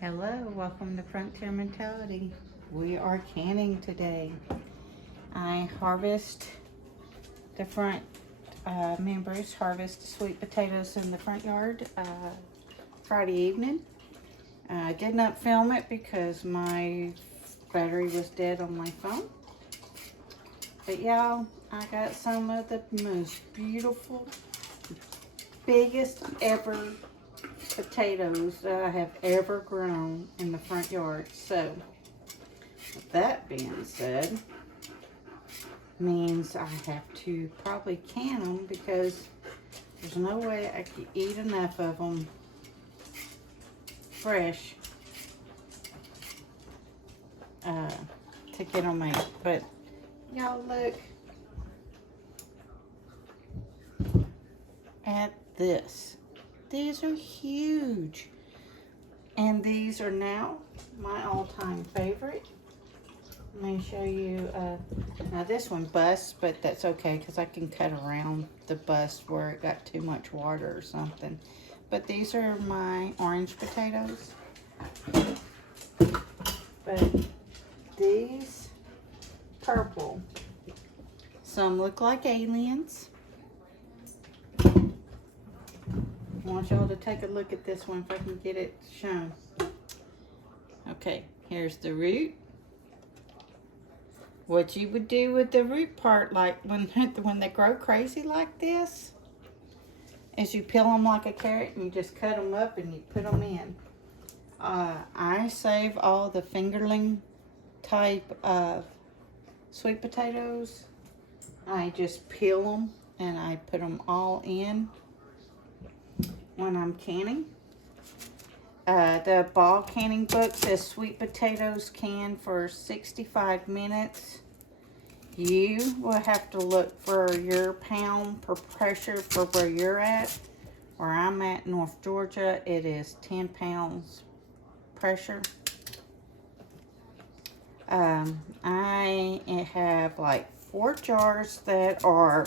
Hello, welcome to Frontier Mentality. We are canning today. I harvest the front members, harvest sweet potatoes in the front yard Friday evening. I did not film it because my battery was dead on my phone. But y'all, I got some of the most beautiful, biggest ever potatoes that I have ever grown in the front yard. So, with that being said, means I have to probably can them because there's no way I could eat enough of them fresh to get them made. But y'all look at this. These are huge. And these are now my all-time favorite. Let me show you. Now this one busts, but that's okay because I can cut around the bust where it got too much water or something. But these are my orange potatoes. But these purple, some look like aliens. I want y'all to take a look at this one if I can get it shown. Okay, here's the root. What you would do with the root part, like when they grow crazy like this, is you peel them like a carrot and you just cut them up and you put them in. I save all the fingerling type of sweet potatoes. I just peel them and I put them all in when I'm canning. The ball canning book says sweet potatoes can for 65 minutes. You will have to look for your pound per pressure for where you're at. Where I'm at, North Georgia, it is 10 pounds pressure. I have like 4 jars that are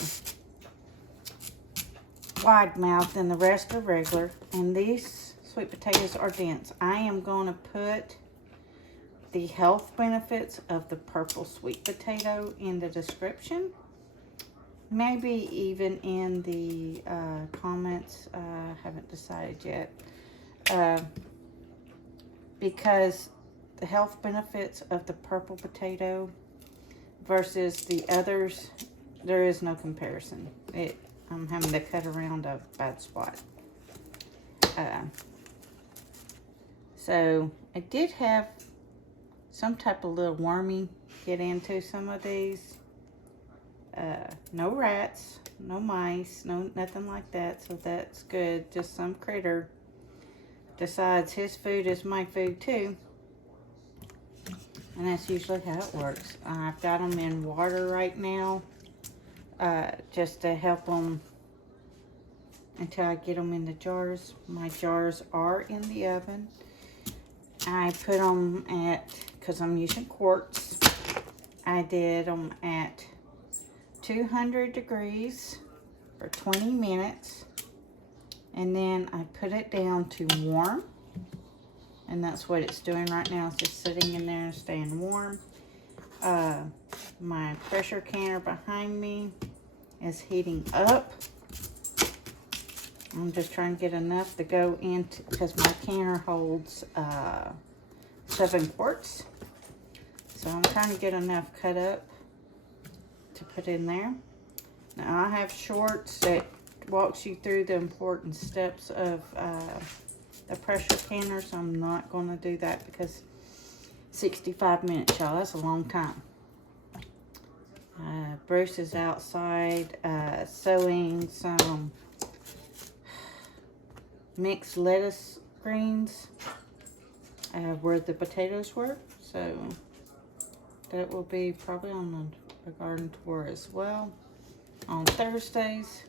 wide mouth and the rest are regular, and these sweet potatoes are dense. I am going to put the health benefits of the purple sweet potato in the description, maybe even in the comments. I haven't decided yet, because the health benefits of the purple potato versus the others, there is no comparison. I'm having to cut around a bad spot. So I did have some type of little wormy get into some of these. No rats, no mice, nothing like that. So that's good. Just some critter decides his food is my food too. And that's usually how it works. I've got them in water right now. Just to help them until I get them in the jars. My jars are in the oven. I put them at, because I'm using quarts, I did them at 200 degrees for 20 minutes. And then I put it down to warm. And that's what it's doing right now. It's just sitting in there and staying warm. My pressure canner behind me is heating up. I'm just trying to get enough to go into, because my canner holds 7 quarts. So I'm trying to get enough cut up to put in there. Now I have shorts that walks you through the important steps of the pressure canner, so I'm not going to do that because 65 minutes, y'all, that's a long time. Bruce is outside sowing some mixed lettuce greens where the potatoes were. So that will be probably on the garden tour as well on Thursdays.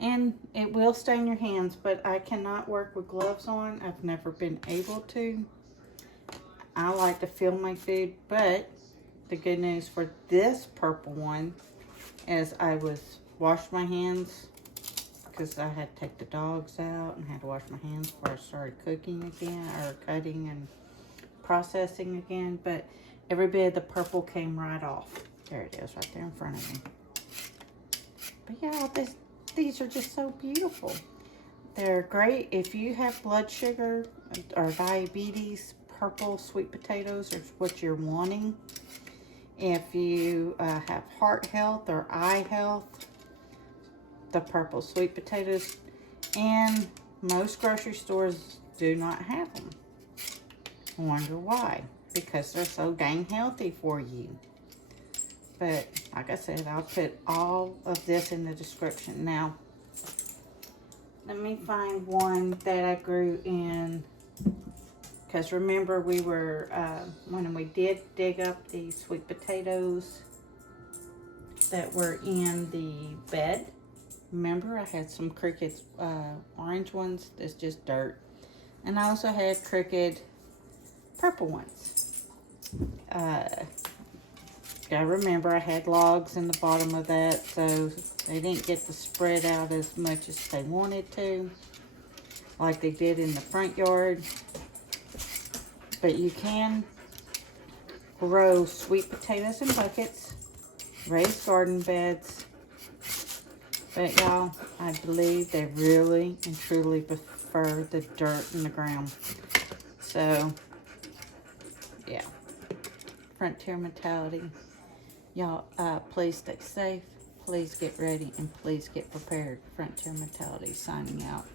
And it will stain your hands, but I cannot work with gloves on. I've never been able to. I like to feel my food, but the good news for this purple one is I washed my hands because I had to take the dogs out and had to wash my hands before I started cooking again, or cutting and processing again. But every bit of the purple came right off. There it is, right there in front of me. But yeah, these are just so beautiful. They're great if you have blood sugar or diabetes. Purple sweet potatoes are what you're wanting. If you have heart health or eye health, the purple sweet potatoes. And most grocery stores do not have them. I wonder why. Because they're so dang healthy for you. But like I said, I'll put all of this in the description. Now, let me find one that I grew in. Because remember, we were, when we did dig up the sweet potatoes that were in the bed, remember I had some crooked orange ones that's just dirt. And I also had crooked purple ones. I remember I had logs in the bottom of that, so they didn't get to spread out as much as they wanted to, like they did in the front yard. But you can grow sweet potatoes in buckets, raise garden beds. But y'all, I believe they really and truly prefer the dirt in the ground. So, yeah. Frontier mentality. Y'all, please stay safe. Please get ready and please get prepared. Frontier mentality signing out.